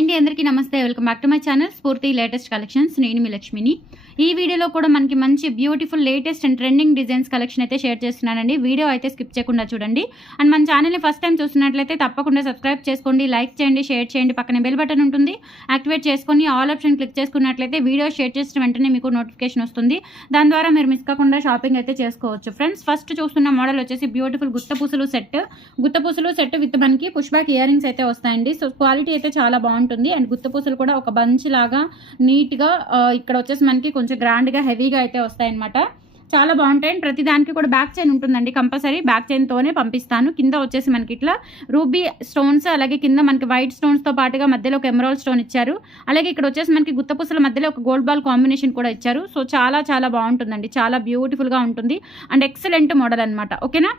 అండి అందరికీ నమస్తే. Welcome back to my channel స్ఫూర్తి లేటెస్ట్ కలెక్షన్స్. నేను మీ లక్ష్మిని. ఈ వీడియోలో కూడా మనకి మంచి beautiful latest and trending designs collection అయితే షేర్ చేస్తున్నానండి. వీడియో అయితే స్కిప్ చేయకుండా చూడండి. అండ్ మన ఛానల్ని ఫస్ట్ టైం చూస్తున్నట్లయితే తప్పకుండా సబ్స్క్రైబ్ చేసుకోండి, లైక్ చేయండి, షేర్ చేయండి. పక్కన బెల్ బటన్ ఉంటుంది, యాక్టివేట్ చేసుకొని ఆల్ ఆప్షన్ క్లిక్ చేసుకున్నట్లయితే వీడియో షేర్ చేసిన వెంటనే మీకు నోటిఫికేషన్ వస్తుంది. దాని ద్వారా మీరు మిస్ కాకుండా షాపింగ్ అయితే చేసుకోవచ్చు. ఫ్రెండ్స్, ఫస్ట్ చూస్తున్న మోడల్ వచ్చేసి బ్యూటిఫుల్ గుత్తపూసలు సెట్ విత్ మనకి పుష్ బ్యాక్ ఇయర్ రింగ్స్ అయితే వస్తాయండి. సో క్వాలిటీ అయితే చాలా బాగుంటుంది. అండ్ గుత్తపూసలు కూడా ఒక బంచ్ లాగా నీట్గా ఇక్కడ వచ్చేసి మనకి కొంచెం గ్రాండ్గా హెవీగా అయితే వస్తాయన్నమాట. చాలా బాగుంటాయి. అండ్ ప్రతి దానికి కూడా బ్యాక్ చైన్ ఉంటుందండి. కంపల్సరీ బ్యాక్ చైన్తోనే పంపిస్తాను. కింద వచ్చేసి మనకి ఇట్లా రూబీ స్టోన్స్, అలాగే కింద మనకి వైట్ స్టోన్స్తో పాటుగా మధ్యలో ఒక ఎమరాల్డ్ స్టోన్ ఇచ్చారు. అలాగే ఇక్కడ వచ్చేసి మనకి గుత్తపూసల మధ్యలో ఒక గోల్డ్ బాల్ కాంబినేషన్ కూడా ఇచ్చారు. సో చాలా చాలా బాగుంటుందండి, చాలా బ్యూటిఫుల్గా ఉంటుంది. అండ్ ఎక్సలెంట్ మోడల్ అనమాట. ఓకేనా.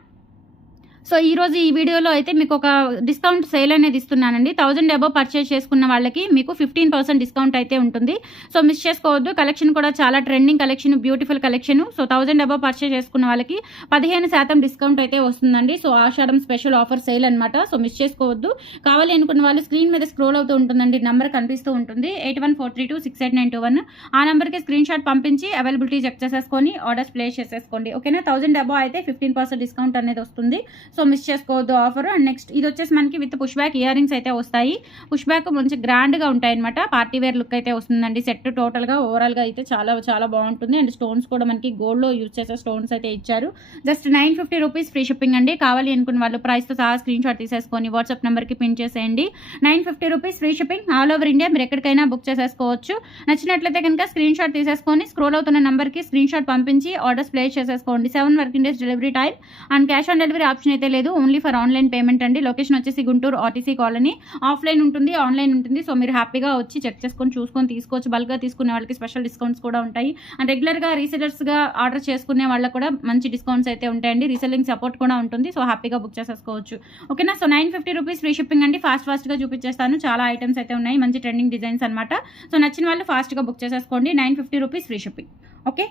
సో ఈరోజు ఈ వీడియోలో అయితే మీకు ఒక డిస్కౌంట్ సేల్ అనేది ఇస్తున్నానండి. 1000 అబవ్ పర్చేస్ చేసుకున్న వాళ్ళకి మీకు 15% డిస్కౌంట్ అయితే ఉంటుంది. సో మిస్ చేసుకోవద్దు. కలెక్షన్ కూడా చాలా trending collection, beautiful collection. So 1000 above purchase చేసుకున్న వాళ్ళకి 15% డిస్కౌంట్ అయితే వస్తుందండి. సో ఆషాఢం స్పెషల్ ఆఫర్ సేల్ అనమాట. సో మిస్ చేసుకోవద్దు. కావాలి అనుకున్న వాళ్ళు స్క్రీన్ మీద స్క్రోల్ అవుతూ ఉంటుందండి, నెంబర్ కనిపిస్తూ ఉంటుంది 8143268921. ఆ నెంబర్కి స్క్రీన్ షాట్ పంపించి అవైలబిలిటీ చెక్ చేసేసుకొని ఆర్డర్స్ ప్లేస్ చేసేసుకోండి. ఓకేనా. 1000 అబవ్ అయితే 15% డిస్కౌంట్ అనేది వస్తుంది. సో మిస్ చేసుకోవద్దు ఆఫర్. అండ్ నెక్స్ట్ ఇది వచ్చేసి మనకి with push back ear rings అయితే వస్తాయి. పుష్ బ్యాక్ మంచి గ్రాండ్గా ఉంటాయి అనమాట. పార్టీ వేర్ లుక్ అయితే వస్తుందండి. సెట్ టోటల్గా ఓవరాల్గా అయితే చాలా చాలా బాగుంటుంది. అండ్ స్టోన్స్ కూడా మనకి గోల్డ్లో యూజ్ చేసే స్టోన్స్ అయితే ఇచ్చారు. జస్ట్ 950 రూపీస్ ఫ్రీ షిప్పింగ్ అండి. కావాలి అనుకున్న వాళ్ళు ప్రైస్తో సహా స్క్రీన్ షాట్ తీసేసుకొని వాట్సాప్ నెంబర్కి పిన్ చేసేయండి. 950 rupees free shipping all over India. మీరు ఎక్కడికైనా బుక్ చేసేసుకోవచ్చు. నచ్చినట్లయితే కనుక స్క్రీన్ షాట్ తీసేసుకొని స్క్రోల్ అవుతున్న నెంబర్కి స్క్రీన్ షాట్ పంపించి ఆర్డర్స్ ప్లేస్ చేసేసుకోండి. 7 working days delivery time. And cash on delivery option అయితే లేదు, ఓన్లీ ఫర్ ఆన్లైన్ పేమెంట్ అండి. లొకేషన్ వచ్చేసి గుంటూరు ఆర్టీసీ కాలనీ. ఆఫ్లైన్ ఉంటుంది, ఆన్లైన్ ఉంటుంది. సో మీరు హ్యాపీగా వచ్చి చెక్ చేసుకొని చూసుకొని తీసుకోవచ్చు. బల్క్గా తీసుకునే వాళ్ళకి స్పెషల్ డిస్కౌంట్స్ కూడా ఉంటాయి. అండ్ రెగ్యులర్గా రీసెలర్స్గా ఆర్డర్ చేసుకునే వాళ్ళకి కూడా మంచి డిస్కౌంట్స్ అయితే ఉంటాయండి. రీసెల్లింగ్ సపోర్ట్ కూడా ఉంటుంది. సో హ్యాపీగా బుక్ చేసేసుకోవచ్చు. ఓకేనా. సో 950 రూపీస్ ఫ్రీ షిప్పింగ్ అండి. ఫాస్ట్గా చూపించేస్తాను. చాలా ఐటమ్స్ అయితే ఉన్నాయి, మంచి ట్రెండింగ్ డిజైన్స్ అనమాట. సో నచ్చిన వాళ్ళు ఫాస్ట్గా బుక్ చేసేసుకోండి. 950 rupees free shipping. Okay.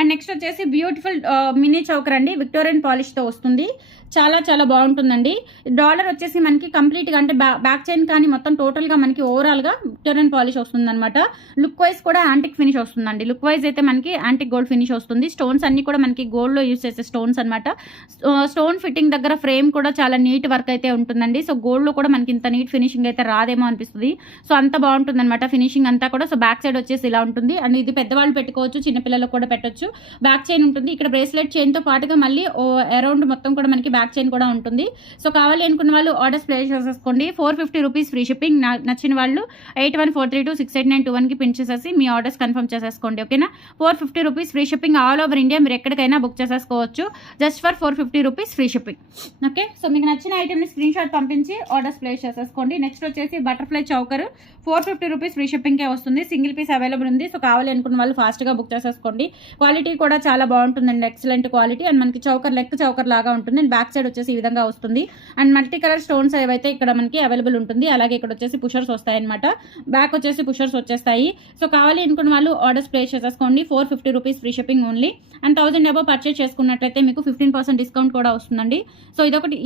And next వచ్చేసి బ్యూటిఫుల్ మినీ చౌకర్ అండి. విక్టోరియన్ పాలిష్తో వస్తుంది. చాలా చాలా బాగుంటుందండి. డాలర్ వచ్చేసి మనకి కంప్లీట్గా అంటే బ్యాక్ చైన్ కానీ మొత్తం టోటల్గా మనకి ఓవరాల్గా విక్టోరియన్ పాలిష్ వస్తుందన్నమాట. లుక్ వైజ్ కూడా యాంటిక్ ఫినిష్ వస్తుందండి. లుక్ వైజ్ అయితే మనకి యాంటిక్ గోల్డ్ ఫినిష్ వస్తుంది. స్టోన్స్ అన్ని కూడా మనకి గోల్డ్లో యూజ్ చేసే స్టోన్స్ అనమాట. స్టోన్ ఫిట్టింగ్ దగ్గర ఫ్రేమ్ కూడా చాలా నీట్ వర్క్ అయితే ఉంటుందండి. సో గోల్డ్లో కూడా మనకి ఇంత నీట్ ఫినిషింగ్ అయితే రాదేమో అనిపిస్తుంది. సో అంత బాగుంటుంది అనమాట ఫినిషింగ్ అంతా కూడా. సో బ్యాక్ సైడ్ వచ్చేసి ఇలా ఉంటుంది. అండ్ ఇది పెద్దవాళ్ళు పెట్టుకోవచ్చు, చిన్నపిల్లలకు కూడా పెట్టచ్చు. బ్యాక్ చైన్ ఉంటుంది. ఇక్కడ బ్రేస్లెట్ చైన్తో పాటుగా మళ్ళీ అరౌండ్ మొత్తం కూడా మనకి బ్యాక్ చైన్ కూడా ఉంటుంది. సో కావాలి అనుకున్న వాళ్ళు ఆర్డర్స్ ప్లేస్ చేసేసుకోండి. 450 రూపీస్ ఫ్రీ షిప్పింగ్. నచ్చిన వాళ్ళు 8143268921కి పిన్ చేసేసి మీ ఆర్డర్స్ కన్ఫర్మ్ చేసేసుకోండి. ఓకేనా. 450 rupees free shipping all over India. మీరు ఎక్కడికైనా బుక్ చేసేసుకోవచ్చు. Just for 450 rupees free shipping. Okay. So మీకు నచ్చిన ఐటమ్ని స్క్రీన్ షాట్ పంపించి ఆర్డర్స్ ప్లేస్ చేసేసుకోండి. నెక్స్ట్ వచ్చేసి బటర్ఫ్లై చౌకర్ 450 రూపీస్ ఫ్రీ షిప్పింగ్కే వస్తుంది. సింగిల్ పీస్ అవైలబుల్ ఉంది. సో కావాలి అనుకున్న వాళ్ళు ఫాస్ట్గా బుక్ చేసేసుకోండి. క్వాలిటీ కూడా చాలా బాగుంటుందండి, ఎక్సలెంట్ క్వాలిటీ. అండ్ మనకి చౌకర్ లెక్క చౌకర్ లాగా ఉంటుంది. అండ్ బ్యాక్ సైడ్ వచ్చేసి ఈ విధంగా వస్తుంది. అండ్ మల్టీ కలర్ స్టోన్స్ ఏవైతే ఇక్కడ మనకి అవైలబుల్ ఉంటుంది. అలాగే ఇక్కడ వచ్చేసి పుషర్స్ వస్తాయన్నమాట. బ్యాక్ వచ్చేసి పుషర్స్ వచ్చేస్తాయి. సో కావాలి అనుకున్న వాళ్ళు ఆర్డర్స్ ప్లేస్ చేసేసుకోండి. 450 rupees free shipping only. And 1000 above purchase చేసుకున్నట్లయితే మీకు 15% డిస్కౌంట్ కూడా వస్తుందండి. సో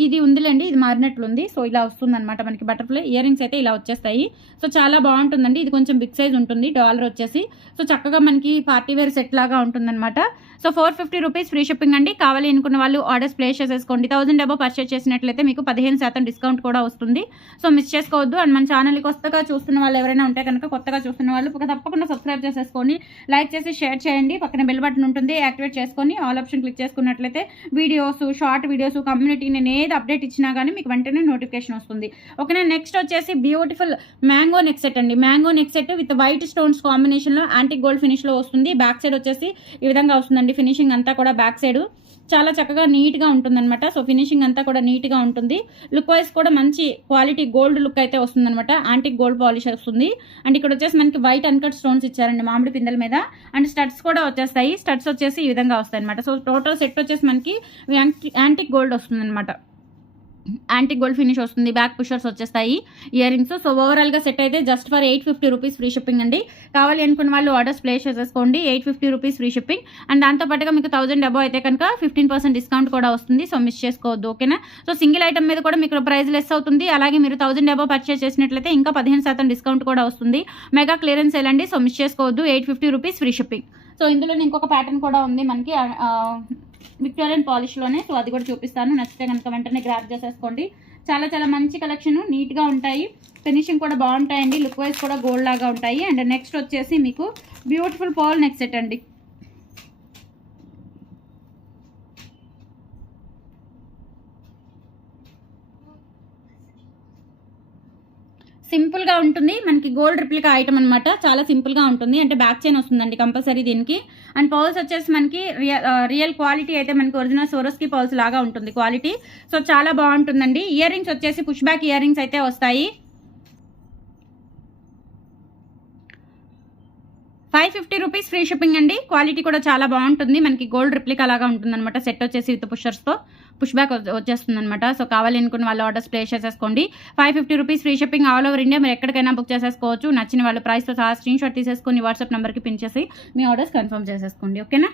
ఇది ఉందిలేండి, ఇది మారినట్లు ఉంది. సో ఇలా వస్తుంది అనమాట మనకి. బటర్ఫ్లై ఇయర్ రింగ్స్ అయితే ఇలా వచ్చేస్తాయి. సో చాలా బాగుంటుందండి. ఇది కొంచెం బిగ్ సైజ్ ఉంటుంది. డాలర్ వచ్చేసి సో చక్కగా మనకి పార్టీ వేర్ సెట్ లాగా ఉంటుందన్నమాట. సో 450 రూపీస్ ఫ్రీ షిప్పింగ్ అండి. కావాలి అనుకున్న వాళ్ళు ఆర్డర్స్ ప్లేస్ చేసేసుకోండి. 1000 అబవ్ పర్చేస్ చేసినట్లయితే మీకు 15% డిస్కౌంట్ కూడా వస్తుంది. సో మిస్ చేసుకోవద్దు. అండ్ మన ఛానల్ని కొత్తగా చూస్తున్న వాళ్ళు ఎవరైనా ఉంటే కనుక కొత్తగా చూస్తున్న వాళ్ళు తప్పకుండా సబ్స్క్రైబ్ చేసేసుకొని లైక్ చేసి షేర్ చేయండి. పక్కన బెల్ బటన్ ఉంటుంది, యాక్టివేట్ చేసుకొని ఆల్ ఆప్షన్ క్లిక్ చేసుకున్నట్లయితే వీడియోస్, షార్ట్ వీడియోస్, కమ్యూనిటీ నేను ఏది అప్డేట్ ఇచ్చినా కానీ మీకు వెంటనే నోటిఫికేషన్ వస్తుంది. ఓకేనా. నెక్స్ట్ వచ్చేసి బ్యూటిఫుల్ మ్యాంగో నెక్ సెట్ అండి. Mango neck set with white stones కాంబినేషన్లో యాంటిక్ గోల్డ్ ఫినిష్లో వస్తుంది. బ్యాక్ సైడ్ వచ్చేసి ఈ విధంగా వస్తుందండి. ఫినిషింగ్ అంతా కూడా బ్యాక్ సైడ్ చాలా చక్కగా నీట్గా ఉంటుందన్నమాట. సో ఫినిషింగ్ అంతా కూడా నీట్గా ఉంటుంది. లుక్ వైజ్ కూడా మంచి క్వాలిటీ గోల్డ్ లుక్ అయితే వస్తుందన్నమాట. యాంటిక్ గోల్డ్ పాలిష్ వస్తుంది. అండ్ ఇక్కడ వచ్చేసి మనకి వైట్ అన్కట్ స్టోన్స్ ఇచ్చారండి మామిడి పిందెల మీద. అండ్ స్టడ్స్ కూడా వచ్చేస్తాయి. స్టడ్స్ వచ్చేసి ఈ విధంగా వస్తాయి అనమాట. సో టోటల్ సెట్ వచ్చేసి మనకి యాంటిక్ గోల్డ్ వస్తుందన్నమాట. యాంటిక్ గోల్డ్ ఫినిష్ వస్తుంది, బ్యాక్ పుషర్స్ వచ్చేస్తాయి, ఇయర్ రింగ్స్. సో ఓవరాల్గా సెట్ అయితే just for 850 rupees free shipping అండి. కావాలి అనుకున్న వాళ్ళు ఆర్డర్స్ ప్లేస్ చేసేసుకోండి. 850 రూపీస్ ఫ్రీ షిప్పింగ్. అండ్ దాంతోపాటుగా మీకు 1000 అబౌవ్ అయితే కనుక 15% డిస్కౌంట్ కూడా వస్తుంది. సో మిస్ చేసుకోవద్దు, ఓకేనా. సో సింగిల్ ఐటమ్ మీద కూడా మీకు ప్రైస్ లెస్ అవుతుంది. అలాగే మీరు 1000 అబౌవ్ పర్చేస్ చేసినట్లయితే ఇంకా 15% డిస్కౌంట్ కూడా వస్తుంది. మెగా క్లియరెన్స్ సేల్ అండి. సో మిస్ చేసుకోవద్దు. 850 రూపీస్ ఫ్రీ షిప్పింగ్. సో ఇందులో ఇంకొక ప్యాటర్న్ కూడా ఉంది మనకి విక్టోరియన్ పాలిష్లోనే. సో అది కూడా చూపిస్తాను. నచ్చితే కనుక వెంటనే గ్రాప్ చేసేసుకోండి. చాలా చాలా మంచి కలెక్షన్, నీట్గా ఉంటాయి, ఫినిషింగ్ కూడా బాగుంటాయండి, లుక్ వైజ్ కూడా గోల్డ్ లాగా ఉంటాయి. అండ్ నెక్స్ట్ వచ్చేసి మీకు బ్యూటిఫుల్ పర్ల్ నెక్ సెట్ అండి. సింపుల్గా ఉంటుంది, మనకి గోల్డ్ రిప్లికా ఐటమ్ అనమాట. చాలా సింపుల్గా ఉంటుంది. అంటే బ్యాక్ చైన్ వస్తుందండి కంపల్సరీ దీనికి. అండ్ పర్ల్స్ వచ్చేసి మనకి రియల్ క్వాలిటీ అయితే మనకి ఒరిజినల్ సోరోస్కి పర్ల్స్ లాగా ఉంటుంది క్వాలిటీ. సో చాలా బాగుంటుందండి. ఇయర్ రింగ్స్ వచ్చేసి పుష్ బ్యాక్ ఇయర్ రింగ్స్ అయితే వస్తాయి. 550 రూపీస్ ఫ్రీ షిప్పింగ్ అండి. క్వాలిటీ కూడా చాలా బాగుంటుంది, మనకి గోల్డ్ రిప్లికా లాగా ఉంటుంది అనమాట. సెట్ వచ్చేసి విత్ పుషర్స్తో పుష్ బ్యాక్ వచ్చేస్తుంది అనమాట. సో కావాలి అనుకున్న వాళ్ళు ఆర్డర్స్ ప్లేస్ చేసేసుకోండి. 550 rupees free shipping all over India. మీరు ఎక్కడికైనా బుక్ చేసేసుకోవచ్చు. నచ్చిన వాళ్ళు ప్రైస్తో సహా స్క్రీన్ షాట్ తీసేసుకొని వాట్సాప్ నెంబర్కి పిన్ చేసి మీ ఆర్డర్స్ కన్ఫర్మ్ చేసేసుకోండి, ఓకేనా.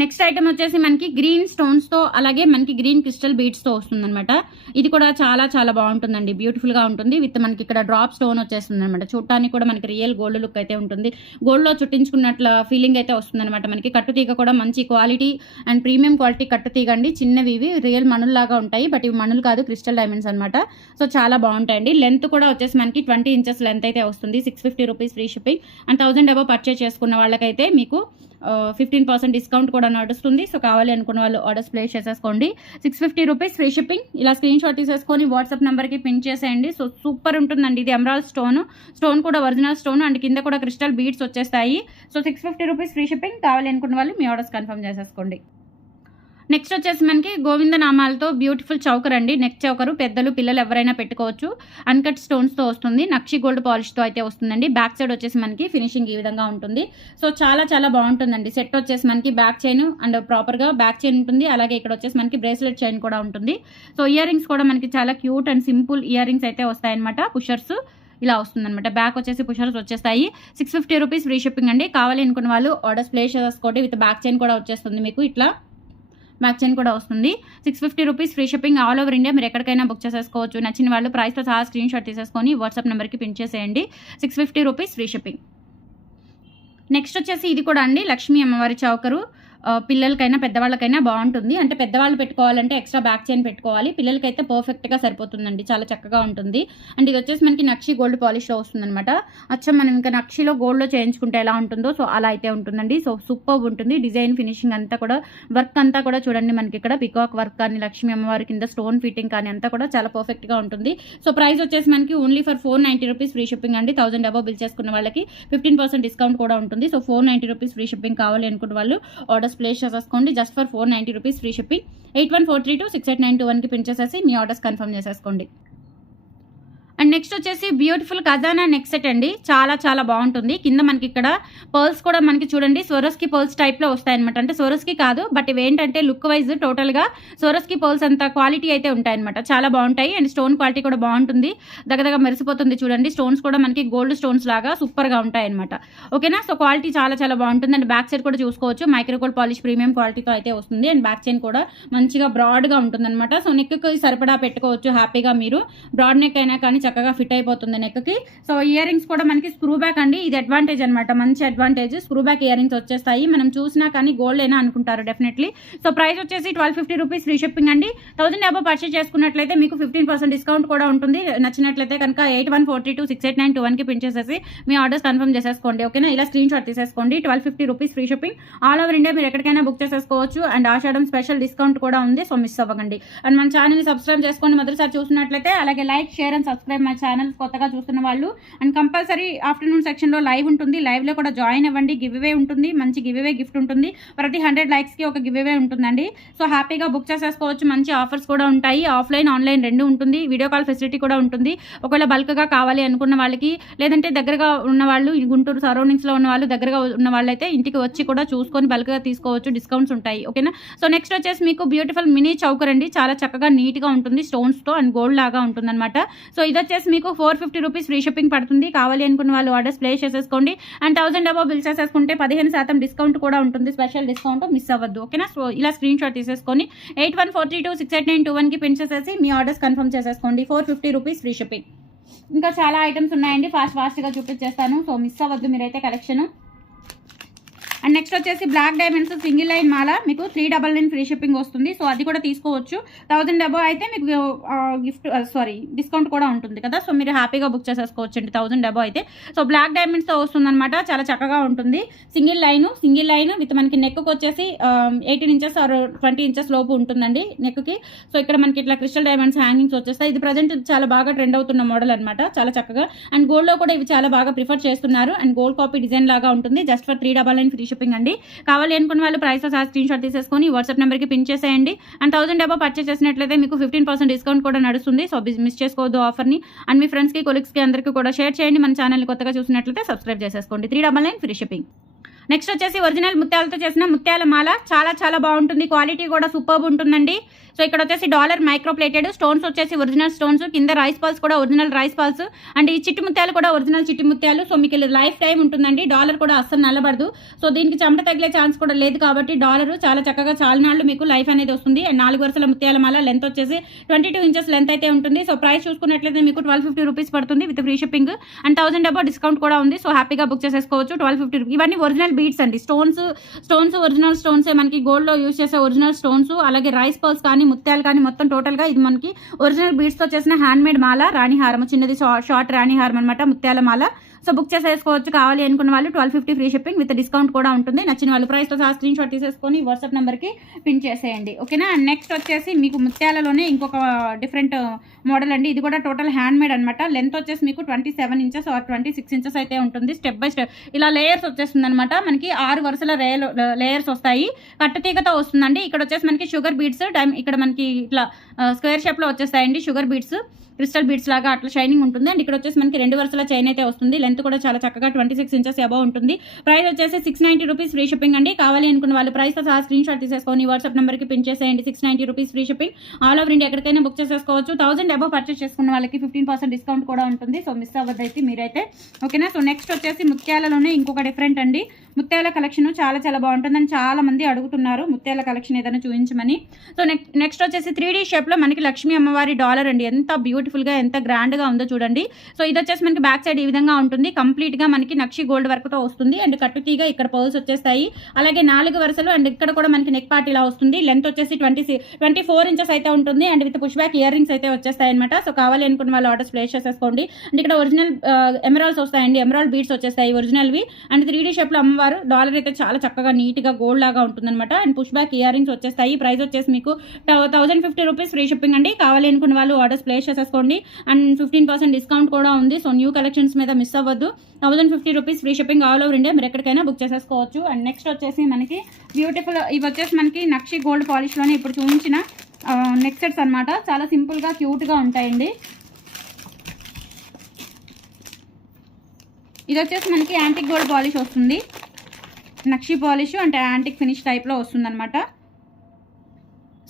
నెక్స్ట్ ఐటమ్ వచ్చేసి మనకి గ్రీన్ స్టోన్స్తో అలాగే మనకి గ్రీన్ క్రిస్టల్ బీడ్స్తో వస్తుందన్నమాట. ఇది కూడా చాలా చాలా బాగుంటుందండి, బ్యూటిఫుల్గా ఉంటుంది. విత్ మనకి ఇక్కడ డ్రాప్ స్టోన్ వచ్చేస్తుంది అనమాట. చూడటానికి కూడా మనకి రియల్ గోల్డ్ లుక్ అయితే ఉంటుంది. గోల్డ్లో చుట్టించుకున్నట్ల ఫీలింగ్ అయితే వస్తుందన్నమాట. మనకి కట్టుతీగ కూడా మంచి క్వాలిటీ అండ్ ప్రీమియం క్వాలిటీ కట్టుతీగ అండి. చిన్నవి ఇవి రియల్ మణుల్లాగా ఉంటాయి, బట్ ఇవి మణులు కాదు, క్రిస్టల్ డైమండ్స్ అనమాట. సో చాలా బాగుంటాయండి. లెంత్ కూడా వచ్చేసి మనకి 20 ఇంచెస్ లెంత్ అయితే వస్తుంది. 650 rupees free shipping. And 1000 above purchase చేసుకున్న వాళ్ళకైతే మీకు 15% డిస్కౌంట్ కూడా నడుస్తుంది. సో కావాలి అనుకున్న వాళ్ళు ఆర్డర్స్ ప్లేస్ చేసేసుకోండి. 650 రూపీస్ ఫ్రీ షిప్పింగ్. ఇలా స్క్రీన్ షాట్ తీసేసుకొని వాట్సాప్ నెంబర్కి పిన్ చేసేయండి. సో సూపర్ ఉంటుందండి. ఇది ఎమరాల్డ్ స్టోన్ కూడా ఒరిజినల్ స్టోన్ అండ్ కింద కూడా క్రిస్టల్ బీడ్స్ వచ్చేస్తాయి. So 650 rupees free shipping. కావాలి అనుకున్న వాళ్ళు మీ ఆర్డర్స్ కన్ఫర్మ్ చేసేసుకోండి. నెక్స్ట్ వచ్చేసి మనకి గోవింద నామాలతో బ్యూటిఫుల్ చౌకర్ అండి. నెక్ చౌకరు పెద్దలు పిల్లలు ఎవరైనా పెట్టుకోవచ్చు. అన్కట్ స్టోన్స్తో వస్తుంది, నక్షి గోల్డ్ పాలిష్తో అయితే వస్తుందండి. బ్యాక్ సైడ్ వచ్చేసి మనకి ఫినిషింగ్ ఈ విధంగా ఉంటుంది. సో చాలా చాలా బాగుంటుందండి. సెట్ వచ్చేసి మనకి బ్యాక్ చైన్ అండ్ ప్రాపర్గా బ్యాక్ చైన్ ఉంటుంది. అలాగే ఇక్కడ వచ్చేసి మనకి బ్రేస్లెట్ చైన్ కూడా ఉంటుంది. సో ఇయర్ రింగ్స్ కూడా మనకి చాలా cute and simple ear rings అయితే వస్తాయన్నమాట. పుషర్స్ ఇలా వస్తుందన్నమాట. బ్యాక్ వచ్చేసి పుషర్స్ వచ్చేస్తాయి. 650 రూపీస్ ఫ్రీ షిప్పింగ్ అండి. కావాలి అనుకున్న వాళ్ళు ఆర్డర్స్ ప్లేస్ చేసుకోండి. విత్ బ్యాక్ చైన్ కూడా వచ్చేస్తుంది మీకు. ఇట్లా బ్యాక్ చైన్ కూడా వస్తుంది. 650 rupees free shipping all over India. మీరు ఎక్కడికైనా బుక్ చేసేసుకోవచ్చు. నచ్చిన వాళ్ళు ప్రైస్తో సహా స్క్రీన్ షాట్ తీసేసుకొని వాట్సాప్ నెంబర్కి పిన్ చేసేయండి. 650 రూపీస్ ఫ్రీ షిప్పింగ్. నెక్స్ట్ వచ్చేసి ఇది కూడా అండి లక్ష్మీ అమ్మవారి చౌకరు. పిల్లలకైనా పెద్దవాళ్ళకైనా బాగుంటుంది. అంటే పెద్దవాళ్ళు పెట్టుకోవాలంటే ఎక్స్ట్రా బ్యాక్ చైన్ పెట్టుకోవాలి, పిల్లలకైతే పర్ఫెక్ట్గా సరిపోతుందండి, చాలా చక్కగా ఉంటుంది. అండ్ ఇది వచ్చేసి మనకి నక్షి గోల్డ్ పాలిష్లో వస్తుందన్నమాట. అచ్చం మనం ఇంకా నక్షిలో గోల్డ్లో చేయించుకుంటే ఎలా ఉంటుందో సో అలా అయితే ఉంటుందండి. సో సూపర్ ఉంటుంది. డిజైన్ ఫినిషింగ్ అంతా కూడా వర్క్ అంతా కూడా చూడండి, మనకి ఇక్కడ పికాక్ వర్క్ కానీ లక్ష్మీ అమ్మవారి కింద స్టోన్ ఫిట్టింగ్ కానీ అంతా కూడా చాలా పర్ఫెక్ట్గా ఉంటుంది. సో ప్రైస్ వచ్చేసి మనకి only for 490 rupees free shipping అండి. 1000 అబౌవ్ బిల్ చేసుకున్న వాళ్ళకి 15% డిస్కౌంట్ కూడా ఉంటుంది. So 490 rupees free shipping. కావాలి అనుకున్న వాళ్ళు ఆర్డర్స్ ప్లేస్ చేసేసుకోండి. Just for 490 rupees free shipping. 8143268921కి పిన్ చేసేసి మీ ఆర్డర్స్ కన్ఫర్మ్ చేసేసుకోండి. అండ్ నెక్స్ట్ వచ్చేసి బ్యూటిఫుల్ ఖజానా నెక్ సెట్ అండి. చాలా చాలా బాగుంటుంది. కింద మనకి ఇక్కడ పర్ల్స్ కూడా మనకి చూడండి సోరస్కి పర్ల్స్ టైప్లో వస్తాయన్నమాట. అంటే సోరస్కి కాదు, బట్ ఇవి ఏంటంటే లుక్ వైజ్ టోటల్గా సోరస్కి పర్ల్స్ అంత క్వాలిటీ అయితే ఉంటాయన్నమాట. చాలా బాగుంటాయి. అండ్ స్టోన్ క్వాలిటీ కూడా బాగుంటుంది, దగ్గరగా మెరిసిపోతుంది చూడండి. స్టోన్స్ కూడా మనకి గోల్డ్ స్టోన్స్ లాగా సూపర్గా ఉంటాయి అనమాట. ఓకేనా. సో క్వాలిటీ చాలా చాలా బాగుంటుంది. అండ్ బ్యాక్ సైడ్ కూడా చూసుకోవచ్చు, మైక్రో గోల్డ్ పాలిష్ ప్రీమియం క్వాలిటీతో అయితే వస్తుంది. అండ్ బ్యాక్ చైన్ కూడా మంచిగా బ్రాడ్గా ఉంటుంది అనమాట. సో నెక్కి సరిపడా పెట్టుకోవచ్చు హ్యాపీగా మీరు. బ్రాడ్ నెక్ అయినా కానీ చక్కగా ఫిట్ అయిపోతుంది నెక్కి. సో ఇయర్ రింగ్స్ కూడా మనకి స్క్రూ బ్యాక్ అండి. ఇది అడ్వాంటేజ్ అనమాట, మంచి advantage. Screw back ear rings వచ్చేస్తాయి. మనం చూసినా కానీ గోల్డ్ అయినా అనుకుంటారు డెఫినెట్లీ. సో ప్రైస్ వచ్చేసి 1250 రూపీస్ ఫ్రీ షిప్పింగ్ అండి. 1000 అబౌవ్ పర్చేస్ చేసుకున్నట్లయితే మీకు 15% డిస్కౌంట్ కూడా ఉంటుంది. నచ్చినట్లయితే కనుక 8142268921కి పిన్ చేసేసి మీ ఆర్డర్స్ కన్ఫర్మ్ చేసేసుకోండి. ఓకేనా. ఇలా స్క్రీన్ షాట్ తీసేసుకోండి. 1250 rupees free shipping all over India. మీరు ఎక్కడికైనా బుక్ చేసేసుకోవచ్చు. అండ్ ఆషాఢం స్పెషల్ డిస్కౌంట్ కూడా ఉంది. సో మిస్ అవ్వకండి. అండ్ మన ఛానల్ని సబ్స్క్రైబ్ చేసుకోండి మొదటిసారి చూసినట్లయితే. అలాగే like, share and subscribe subscribe my channel కొత్తగా చూస్తున్న వాళ్ళు. అండ్ కంపల్సరీ ఆఫ్టర్నూన్ సెక్షన్లో లైవ్ ఉంటుంది, లైవ్లో కూడా జాయిన్ అవ్వండి. గివ్ అవే ఉంటుంది, మంచి గివ్ అవే గిఫ్ట్ ఉంటుంది. ప్రతి 100 లైక్స్కి ఒక గివ్ అవే ఉంటుందండి. సో హ్యాపీగా బుక్ చేసేసుకోవచ్చు. మంచి ఆఫర్స్ కూడా ఉంటాయి, ఆఫ్లైన్ ఆన్లైన్ రెండు ఉంటుంది. వీడియో కాల్ ఫెసిలిటీ కూడా ఉంటుంది. ఒకవేళ బల్క్గా కావాలి అనుకున్న వాళ్ళకి, లేదంటే దగ్గరగా ఉన్న వాళ్ళు, గుంటూరు సరౌండింగ్స్లో ఉన్న వాళ్ళు, దగ్గరగా ఉన్న వాళ్ళైతే ఇంటికి వచ్చి కూడా చూసుకొని బల్క్గా తీసుకోవచ్చు. డిస్కౌంట్స్ ఉంటాయి. ఓకేనా. సో నెక్స్ట్ వచ్చేసి మీకు బ్యూటిఫుల్ మినీ చౌకర్ అండి. చాలా చక్కగా నీట్గా ఉంటుంది, స్టోన్స్తో అండ్ గోల్డ్ లాగా ఉంటుందన్నమాట. సో ఇది వచ్చేసి మీకు 450 రూపీస్ ఫ్రీ షిప్పింగ్ పడుతుంది. కావాలి అనుకున్న వాళ్ళు ఆర్డర్స్ ప్లేస్ చేసేసుకోండి. అండ్ 1000 అబౌవ్ బిల్ చేసేసుకుంటే 15% డిస్కౌంట్ కూడా ఉంటుంది. స్పెషల్ డిస్కౌంట్ మిస్ అవ్వద్దు. ఓకేనా. సో ఇలా స్క్రీన్ షాట్ తీసేసుకొని 8143268921కి పిన్ చేసేసి మీ ఆర్డర్స్ కన్ఫర్మ్ చేసేసుకోండి. 450 రూపీస్ ఫ్రీ షిప్పింగ్. ఇంకా చాలా ఐటమ్స్ ఉన్నాయండి, ఫాస్ట్గా చూపించేస్తాను. సో మిస్ అవ్వద్దు మీరైతే కలెక్షన్. అండ్ నెక్స్ట్ వచ్చేసి బ్లాక్ డైమండ్స్ సింగిల్ లైన్ మాల మీకు 399 ఫ్రీ షిప్పింగ్ వస్తుంది. సో అది కూడా తీసుకోవచ్చు. 1000 అబౌవ్ అయితే మీకు గిఫ్ట్ డిస్కౌంట్ కూడా ఉంటుంది కదా. సో మీరు హ్యాపీగా బుక్ చేసేసుకోవచ్చు అండి 1000 అబౌవ్ అయితే. సో బ్లాక్ డైమండ్స్తో వస్తుందన్నమాట. చాలా చక్కగా ఉంటుంది. సింగిల్ లైన్ విత్ మనకి నెక్కి వచ్చేసి 18 ఇంచెస్ ఆర్ 20 ఇంచెస్ లోపు ఉంటుందండి నెక్కి. సో ఇక్కడ మనకి ఇట్లా క్రిస్టల్ డైమండ్స్ హ్యాంగింగ్స్ వచ్చేస్తాయి. ఇది ప్రజెంట్ చాలా బాగా ట్రెండ్ అవుతున్న మోడల్ అనమాట. చాలా చక్కగా. అండ్ గోల్డ్లో కూడా ఇవి చాలా బాగా ప్రిఫర్ చేస్తున్నారు. అండ్ గోల్డ్ కాపీ డిజైన్ లాగా ఉంటుంది. జస్ట్ ఫర్ 399 ఫ్రీ షిప్పింగ్ అండి. కావాలి అనుకున్న వాళ్ళు ప్రైస్తో సహా స్క్రీన్ షాట్ తీసేసుకొని వాట్సాప్ నెంబర్కి పిన్ చేసేయండి. అండ్ 1000 అబౌవ్ పర్చేస్ చేసినట్లయితే మీకు 15% డిస్కౌంట్ కూడా నడుస్తుంది. సో మిస్ చేసుకోవద్దు ఆఫర్ని. అండ్ మీ ఫ్రెండ్స్కి, కొలీగ్స్కి అందరికీ కూడా షేర్ చేయండి. మన ఛానల్ని కొత్తగా చూసినట్లయితే సబ్స్క్రైబ్ చేసేసుకోండి. 399 ఫ్రీ షిప్పింగ్. నెక్స్ట్ వచ్చేసి ఒరిజినల్ ముత్యాలతో చేసిన ముత్యాల మాల. చాలా బాగుంటుంది. క్వాలిటీ కూడా సూపర్బ్ ఉంటుందండి. సో ఇక్కడ వచ్చేసి డాలర్ మైక్రో ప్లేటెడ్ స్టోన్స్ వచ్చేసి ఒరిజినల్ స్టోన్స్, కింద రైస్ పాల్స్ కూడా ఒరిజినల్ రైస్ పాల్స్, అండ్ ఈ చిట్టి ముత్యాలు కూడా ఒరిజినల్ చిట్టి ముత్యాలు. సో మీకు లైఫ్ టైం ఉంటుందండి. డాలర్ కూడా అస్సలు నల్లబడదు. సో దీనికి చెమట తగిలే ఛాన్స్ కూడా లేదు కాబట్టి డాలర్ చాలా చక్కగా చాలా నాళ్ళు మీకు లైఫ్ అనేది వస్తుంది. అండ్ 4 వరుసల ముత్యాల మాల. లెంత్ వచ్చేసి 22 ఇంచెస్ లెంత్ అయితే ఉంటుంది. సో ప్రైస్ చూసుకున్నట్లయితే మీకు 1250 రూపీస్ పడుతుంది with free shipping. And 1000 above discount కూడా ఉంది. సో హ్యాపీగా బుక్ చేసేసుకోవచ్చు. 1250 రూపీస్. ఇవన్నీ ఒరిజినల్ బీడ్స్ అండి. స్టోన్స్ ఒరిజినల్ స్టోన్స్, మనకి గోల్డ్ లో యూజ్ చేసే ఒరిజినల్ స్టోన్స్, అలాగే రైస్ పర్ల్స్ కానీ ముత్యాలు కానీ మొత్తం టోటల్ గా ఇది మనకి ఒరిజినల్ బీడ్స్ తో చేసిన హ్యాండ్ మేడ్ మాల. రాణి హారం, చిన్నది షార్ట్ రాణి హారం అనమాట, ముత్యాల మాల. సో బుక్ చేసేసుకోవచ్చు. కావాలి అనుకున్న వాళ్ళు 1250 ఫ్రీ షిప్పింగ్ విత్ డిస్కౌంట్ కూడా ఉంటుంది. నచ్చిన వాళ్ళు ప్రైస్తో సహా స్క్రీన్ షాట్ తీసేసుకొని వాట్సాప్ నెంబర్కి పిన్ చేసేయండి. ఓకేనా. అండ్ నెక్స్ట్ వచ్చేసి మీకు ముత్యాలలోనే ఇంకొక డిఫరెంట్ మోడల్ అండి. ఇది కూడా టోటల్ హ్యాండ్ మేడ్ అనమాట. లెంత్ వచ్చేసి మీకు 27 ఇంచెస్ ఆర్ 26 ఇంచెస్ అయితే ఉంటుంది. స్టెప్ బై స్టెప్ ఇలా లేయర్స్ వచ్చేస్తుంది అనమాట. మనకి 6 వరుసల లేయర్స్ వస్తాయి. కట్టుతీగతో వస్తుందండి. ఇక్కడ వచ్చేసి మనకి షుగర్ బీడ్స్, ఇక్కడ మనకి ఇట్లా స్క్వేర్ షేప్లో వచ్చేస్తాయండి షుగర్ బీడ్స్. క్రిస్టల్ బీడ్స్ లాగా అట్లా షైనింగ్ ఉంటుంది. అండ్ ఇక్కడ వచ్చేసి మనకి 2 వరుసల చైన్ అయితే వస్తుంది. లెంత్ కూడా చాలా చక్కగా 26 ఇంచెస్ అబౌవ్ ఉంటుంది. ప్రైస్ వచ్చేసి 690 రూపీస్ ఫ్రీ షిప్పింగ్ అండి. కావాలి అనుకున్న వాళ్ళు ప్రైస్తో సహా స్క్రీన్ షాట్ తీసేసుకొని వాట్సాప్ నెంబర్కి పిన్ చేసేయండి. 690 rupees free shipping. All over India ఎక్కడికైనా బుక్ చేసేసుకోవచ్చు. 1000 అబౌవ్ పర్చేస్ చేసుకున్న వాళ్ళకి 15% డిస్కౌంట్ కూడా ఉంటుంది. సో మిస్ అవ్వద్దైతే మీరైతే. ఓకేనా. సో నెక్స్ట్ వచ్చేసి ముత్యాలలోనే ఇంకొక డిఫరెంట్ అండి. ముత్యాల కలెక్షన్ చాలా బాగుంటుందని చాలా మంది అడుగుతున్నారు. ముత్యాల కలెక్షన్ ఏదైనా చూపించమని. సో నెక్స్ట్ వచ్చేసి 3D షేప్లో మనకి లక్ష్మీ అమ్మవారి డాలర్ అండి. ఎంత బ్యూటిఫుల్గా, ఎంత గ్రాండ్గా ఉందో చూడండి. సో ఇది వచ్చేసి మనకి బ్యాక్ సైడ్ ఈ విధంగా ఉంటుంది. కంప్లీట్గా మనకి నక్షి గోల్డ్ వర్క్తో వస్తుంది. అండ్ కట్టుతీగ ఇక్కడ పర్ల్స్ వచ్చేస్తాయి. అలాగే 4 వరుసలు. అండ్ ఇక్కడ కూడా మనకి నెక్ పార్ట్ ఇలా వస్తుంది. లెంత్ వచ్చేసి 24 ఇంచెస్ అయితే ఉంటుంది. And with push back ear rings అయితే వచ్చేస్తాయి అనమాట. సో కావాలి అనుకున్న వాళ్ళు ఆర్డర్స్ ప్లేస్ చేసేసుకోండి. అండ్ ఇక్కడ ఒరిజినల్ ఎమరాల్స్ వస్తాయండి. ఎమరాల్డ్ బీడ్స్ వచ్చేస్తాయి ఒరిజినల్వి. అండ్ 3D షేప్లో అమ్మవారు డాలర్ అయితే చాలా చక్కగా నీట్గా గోల్డ్ లాగా ఉంటుందన్నమాట. And push back ear rings వచ్చేస్తాయి. ప్రైస్ వచ్చేసి మీకు 1050 రూపీస్ ఫ్రీ షిప్పింగ్ అండి. కావాలి అనుకున్న వాళ్ళు ఆర్డర్స్ ప్లేస్ చేసేసుకోండి. అండ్ 15% డిస్కౌంట్ కూడా ఉంది. సో న్యూ కలెక్షన్స్ మీద మిస్ అవ్వద్దు. 1050 rupees free shipping all over India. మీరు ఎక్కడికైనా బుక్ చేసేసుకోవచ్చు. అండ్ నెక్స్ట్ వచ్చేసి మనకి బ్యూటిఫుల్, ఇవి వచ్చేసి మనకి నక్షి గోల్డ్ పాలిష్లోనే ఇప్పుడు చూపించిన నెక్ సెట్స్ అనమాట. చాలా సింపుల్గా క్యూట్గా ఉంటాయండి. ఇది వచ్చేసి మనకి యాంటిక్ గోల్డ్ పాలిష్ వస్తుంది. నక్షి పాలిష్ అంటే యాంటిక్ ఫినిష్ టైప్లో వస్తుంది అనమాట.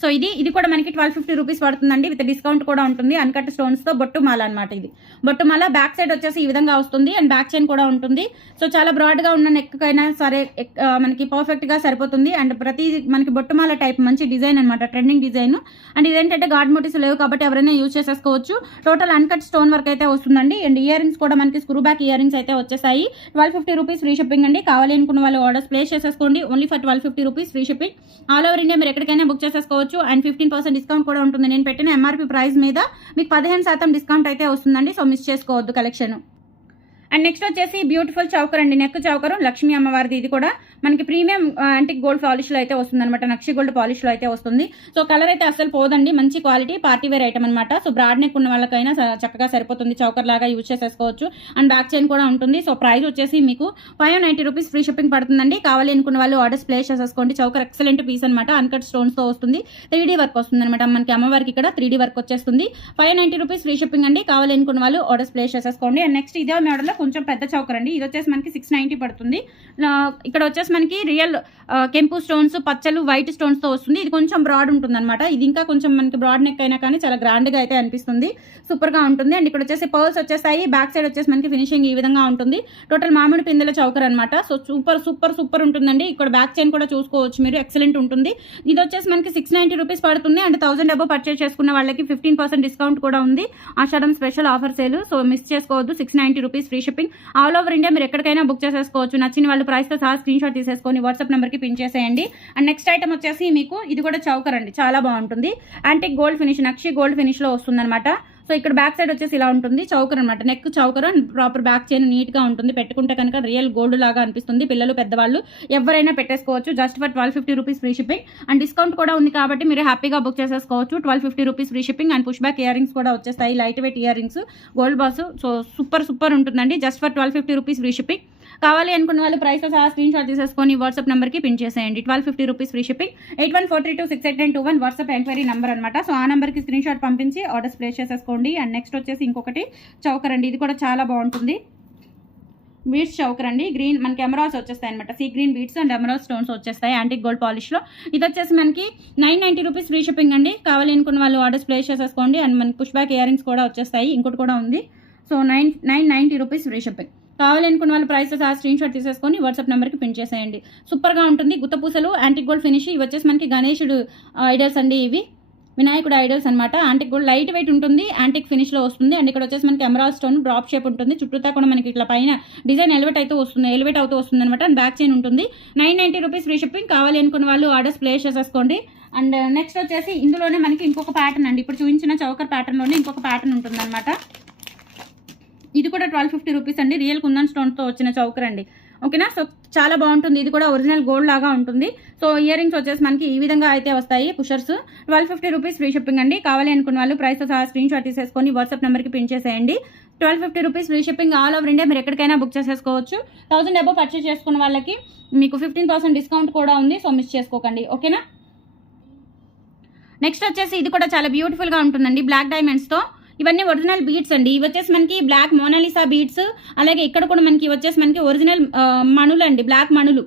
సో ఇది కూడా మనకి 1250 రూపీస్ పడుతుందండి. విత్ డిస్కౌంట్ కూడా ఉంటుంది. అన్కట్ స్టోన్స్తో బొట్టుమాల అనమాట. ఇది బొట్టుమాల బ్యాక్ సైడ్ వచ్చేసి ఈ విధంగా వస్తుంది. అండ్ బ్యాక్ చైన్ కూడా ఉంటుంది. సో చాలా బ్రాడ్గా ఉన్న నెక్కైనా సరే మనకి పర్ఫెక్ట్గా సరిపోతుంది. అండ్ ప్రతి మనకి బొట్టుమాల టైప్ మంచి డిజైన్ అనమాట, ట్రెండింగ్ డిజైన్. అండ్ ఇదేంటంటే గాడ్ మోటివ్స్ లేవు కాబట్టి ఎవరైనా యూజ్ చేసేసుకోవచ్చు. టోటల్ అన్కట్ స్టోన్ వర్క్ అయితే వస్తుందండి. అండ్ ఇయర్ రింగ్స్ కూడా మనకి స్క్రూ బ్యాక్ ఇయర్ రింగ్స్ అయితే వచ్చేసాయి. 1250 రూపీస్ ఫ్రీ షిప్పింగ్ అండి. కావాలి అనుకున్న వాళ్ళు ఆర్డర్స్ ప్లేస్ చేసేసుకోండి. Only for 1250 rupees free shipping. All over India మీరు ఎక్కడికైనా బుక్ చేసేసుకోవచ్చు. అండ్ 15% డిస్కౌంట్ కూడా ఉంటుంది. నేను పెట్టిన ఎంఆర్పీ ప్రైస్ మీద మీకు 15% డిస్కౌంట్ అయితే వస్తుందండి. సో మిస్ చేసుకోవద్దు కలెక్షన్. అండ్ నెక్స్ట్ వచ్చేసి బ్యూటిఫుల్ చౌకర్ అండి, నెక్ చౌకరు లక్ష్మీ అమ్మవారిది. ఇది కూడా మనకి ప్రీమియం యాంటిక్ గోల్డ్ పాలిష్లో అయితే వస్తుంది అనమాట, నక్షి గోల్డ్ పాలిష్లో అయితే వస్తుంది. సో కలర్ అయితే అసలు పోదండి, మంచి క్వాలిటీ పార్టీ వేర్ ఐటమ్ అనమాట. సో బ్రాడ్ నెక్ ఉన్న వాళ్ళకైనా చక్కగా సరిపోతుంది, చౌకర్ లాగా యూజ్ చేసేసుకోవచ్చు. అండ్ బ్యాక్ చైన్ కూడా ఉంటుంది. సో ప్రైస్ వచ్చేసి మీకు 590 రూపీస్ ఫ్రీ షిప్పింగ్ పడుతుందండి. కావాలి అనుకున్న వాళ్ళు ఆర్డర్స్ ప్లేస్ చేసేసుకోండి. చౌకర్ ఎక్సలెంట్ పీస్ అనమాట, అన్కట్ స్టోన్స్ తో వస్తుంది. 3D వర్క్ వస్తుంది అనమాట మనకి అమ్మవారికి, ఇక్కడ 3D వర్క్ వచ్చేస్తుంది. 590 రూపీస్ ఫ్రీ షిప్పింగ్ అండి. కావాలి అనుకున్న వాళ్ళు ఆర్డర్స్ ప్లేస్ చేసేసుకోండి. అండ్ నెక్స్ట్ ఇదే మోడల్ లో కొంచెం పెద్ద చౌకర్ అండి, ఇది వచ్చేసి మనకి 690 పడుతుంది. ఇక్కడ వచ్చేసి మనకి రియల్ కెంపు స్టోన్స్, పచ్చలు, వైట్ స్టోన్స్ తో వస్తుంది. ఇది కొంచెం బ్రాడ్ ఉంటుంది అనమాట, ఇది ఇంకా కొంచెం మనకి బ్రాడ్ నెక్ అయినా కానీ చాలా గ్రాండ్ గా అయితే అనిపిస్తుంది, సూపర్ గా ఉంటుంది. అండ్ ఇక్కడ వచ్చేసి పర్ల్స్ వచ్చేస్తాయి, బ్యాక్ సైడ్ వచ్చేసి మనకి ఫినిషింగ్ ఈ విధంగా ఉంటుంది. టోటల్ మామిడి పిందెల చౌకర్ అనమాట. సో సూపర్ సూపర్ సూపర్ ఉంటుందండి. ఇక్కడ బ్యాక్ చైన్ కూడా చూసుకోవచ్చు మీరు, ఎక్సలెంట్ ఉంటుంది. ఇది వచ్చేసి మనకి 690 రూపీస్ పడుతుంది. అండ్ 1000 అబౌవ్ పర్చేస్ చేసుకున్న వాళ్ళకి 15% డిస్కౌంట్ కూడా ఉంది. Ashadham special offer sale, so miss చేసుకోవద్దు. 690 rupees free shipping, all over India మీరు ఎక్కడికైనా బుక్ చేసేసుకోవచ్చు. నచ్చిన వాళ్ళు ప్రైస్ తో సహా స్క్రీన్ షాట్ తీసేసుకొని వాట్సాప్ నెంబర్ కి పిన్ చేసేయండి. అండ్ నెక్స్ట్ ఐటమ్ వచ్చేసి మీకు ఇది కూడా చౌకర్ అండి, చాలా బాగుంటుంది. యాంటిక్ గోల్డ్ ఫినిష్, నక్షి గోల్డ్ ఫినిష్ లో వస్తుంది అనమాట. సో ఇక్కడ బ్యాక్ సైడ్ వచ్చేసి ఇలా ఉంటుంది, చౌకర్ అనమాట, neck choker and proper back chain neat గా ఉంటుంది. పెట్టుకుంటే కనుక రియల్ గోల్డ్ లాగా అనిపిస్తుంది. పిల్లలు పెద్దవాళ్ళు ఎవరైనా పెట్టేసుకోవచ్చు. Just for 1250 rupees free shipping. And discount కూడా ఉంది కాబట్టి మీరు హ్యాపీగా బుక్ చేసేసుకోవచ్చు. 1250 rupees free shipping. And push back ear rings కూడా వచ్చేస్తాయి, light weight ear rings, gold base. So super super ఉంటుందండి, just for 1250 rupees free shipping. కావాలి అనుకున్న వాళ్ళు ప్రైస్ తో సహా స్క్రీన్ షాట్ తీసేసుకొని వాట్సాప్ నెంబర్ కి పిన్ చేసేయండి. 1250 rupees free shipping. 8143268921 WhatsApp enquiry number అనమాట. సో ఆ నెంబర్ కి స్క్రీన్ షాట్ పంపించి ఆర్డర్స్ ప్లేస్ చేసేసుకోండి. అండ్ నెక్స్ట్ వచ్చేసి ఇంకొకటి చౌకర్ అండి, ఇది కూడా చాలా బాగుంటుంది. బీడ్స్ చౌకర్ అండి, గ్రీన్ మనకి ఎమరాల్స్ వచ్చేస్తాయి అనమాట, sea green beads and emeralds stones వచ్చేస్తాయి యాంటిక్ గోల్డ్ పాలిష్ లో. ఇది వచ్చేసి మనకి 990 రూపీస్ ఫ్రీ షిప్పింగ్ అండి. కావాలి అనుకున్న వాళ్ళు ఆర్డర్స్ ప్లేస్ చేసేసుకోండి. అండ్ మనకి పుష్ బ్యాక్ ఇయర్ రింగ్స్ కూడా వచ్చేస్తాయి, ఇంకోటి కూడా ఉంది. So 990 rupees free shipping. కావాలి అనుకున్న వాళ్ళు ప్రైస్ ఆ స్క్రీన్ షాట్ తీసేసుకొని వాట్సాప్ నెంబర్కి పిన్ చేసేయండి. సూపర్గా ఉంటుంది. గుత్తపూసలు యాంటిక్ గోల్డ్ ఫినిష్. ఇవి వచ్చేసి మనకి గణేశుడు ఐడల్స్ అండి, ఇవి వినాయకుడు ఐడల్స్ అనమాట. యాంటిక్ గోల్డ్ లైట్ వెయిట్ ఉంటుంది, యాంటిక్ ఫినిష్లో వస్తుంది. అండ్ ఇక్కడ వచ్చేసి మనకి ఎమరాల్డ్ స్టోన్ డ్రాప్ షేప్ ఉంటుంది. చుట్టూతా కూడా మనకి ఇట్లా పైన డిజైన్ ఎలివేట్ అవుతూ వస్తుంది అనమాట. అండ్ బ్యాక్ చైన్ ఉంటుంది. 990 రూపీస్ ఫ్రీ షిప్పింగ్. కావాలి అనుకున్న వాళ్ళు ఆర్డర్స్ ప్లేస్ చేసేసుకోండి. అండ్ నెక్స్ట్ వచ్చేసి ఇందులోనే మనకి ఇంకొక ప్యాటర్న్ అండి, ఇప్పుడు చూపించిన చౌకర్ ప్యాటర్న్లోనే ఇంకొక ప్యాటర్న్ ఉంటుంది అనమాట. ఇది కూడా 1250 రూపీస్ అండి, రియల్ కుందన్ స్టోన్తో వచ్చిన చౌకర్ అండి, ఓకేనా. సో చాలా బాగుంటుంది, ఇది కూడా ఒరిజినల్ గోల్డ్ లాగా ఉంటుంది. సో ఇయర్ రింగ్స్ వచ్చేసి మనకి ఈ విధంగా అయితే వస్తాయి, పుషర్స్. 1250 రూపీస్ ఫ్రీ షిప్పింగ్ అండి. కావాలి అనుకున్న వాళ్ళు ప్రైస్ సహా స్క్రీన్ షాట్ తీసేసుకొని వాట్సాప్ నెంబర్కి పిన్ చేసేయండి. 1250 rupees free shipping, all over India మీరు ఎక్కడికైనా బుక్ చేసేసుకోవచ్చు. 1000 అబౌవ్ పర్చేస్ చేసుకున్న వాళ్ళకి మీకు 15% డిస్కౌంట్ కూడా ఉంది. సో మిస్ చేసుకోకండి, ఓకేనా. నెక్స్ట్ వచ్చేసి ఇది కూడా చాలా బ్యూటిఫుల్గా ఉంటుందండి, బ్లాక్ డైమండ్స్తో. ఇవన్నీ ఒరిజినల్ బీడ్స్ అండి. ఇవి వచ్చేసి మనకి బ్లాక్ మోనాలిసా బీడ్స్. అలాగే ఇక్కడ కూడా మనకి వచ్చేసి మనకి ఒరిజినల్ మణులు అండి, బ్లాక్ మణులు,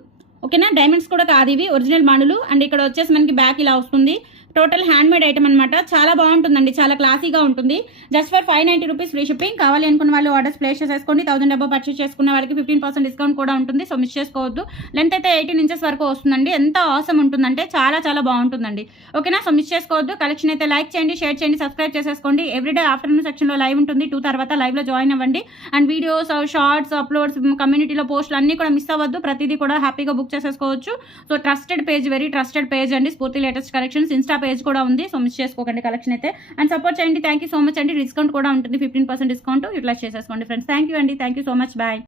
ఓకేనా. డైమండ్స్ కూడా కాదు, ఇవి ఒరిజినల్ మణులు. అండ్ ఇక్కడ వచ్చేసి మనకి బ్యాక్ ఇలా వస్తుంది. టోటల్ హ్యాండ్ మేడ్ ఐటమ్ అనమాట, చాలా బాగుంటుందండి, చాలా క్లాసీగా ఉంటుంది. Just for 590 rupees free shipping. కావాలి అనుకున్న వాళ్ళు ఆర్డర్స్ ప్లేస్ చేసేసుకోండి. 1000 అబౌవ్ పర్చేస్ చేసుకున్న వాళ్ళకి 15% డిస్కౌంట్ కూడా ఉంటుంది. సో మిస్ చేసుకోవద్దు. లెంత్ అయితే 18 ఇంచెస్ వరకు వస్తుందండి. ఎంత ఆసమ్ ఉంటుందంటే చాలా చాలా బాగుంటుందండి, ఓకేనా. సో మిస్ చేసుకోవద్దు. కలెక్షన్ అయితే లైక్ చేయండి, షేర్ చేయండి, సబ్స్క్రైబ్ చేసేసుకోండి. ఎవ్రీడే ఆఫ్టర్నూన్ సెక్షన్లో లైవ్ ఉంటుంది, 2 తర్వాత లైవ్లో జాయిన్ అవ్వండి. అండ్ వీడియోస్, షార్ట్స్, అప్లోడ్స్, కమ్యూనిటీలో పోస్టులు అన్నీ కూడా మిస్ అవ్వద్దు. ప్రతిదీ కూడా హ్యాపీగా బుక్ చేసేసుకోవచ్చు. So trusted page, very trusted page అండి, Spoorthi latest collections. Insta page కూడా ఉంది. సో మిస్ చేసుకోకండి కలెక్షన్ అయితే. అండ్ సపోర్ట్ చేయండి. థ్యాంక్ యూ సో మచ్ అండి. డిస్కౌంట్ కూడా ఉంటుంది, 15% డిస్కౌంట్ యూటిలైజ్ చేసేసుకోండి ఫ్రెండ్స్. థ్యాంక్ యూ అండి, thank you so much, bye.